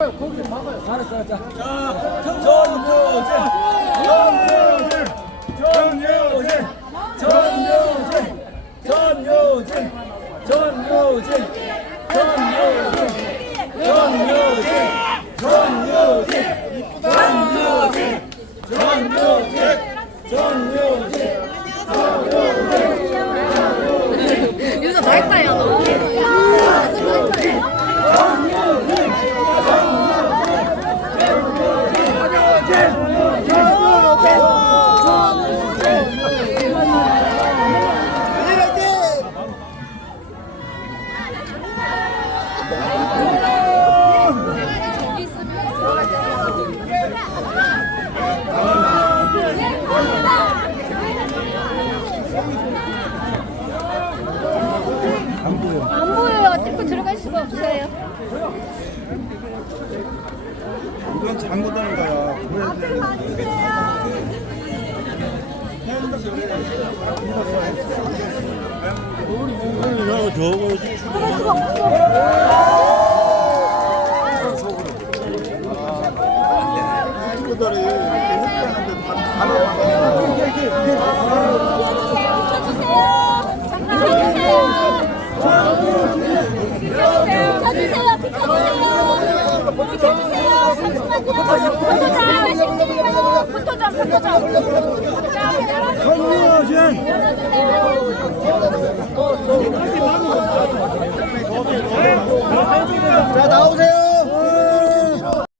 알았어, 자. 전효진! 전효진! 전효진! 전효진! 전효진! 전효진! 전효진! 전효진! 전효진! 전효진! 전효진! 여기서 다 했다, 야, 너. 안 보여요. 뚫고 들어갈 수가 없어요. 이건 잘못하는 거야. 보여줘야 돼. 들어갈 수가 없어. 달에 이렇게 협의하는데 다 자 나오세요.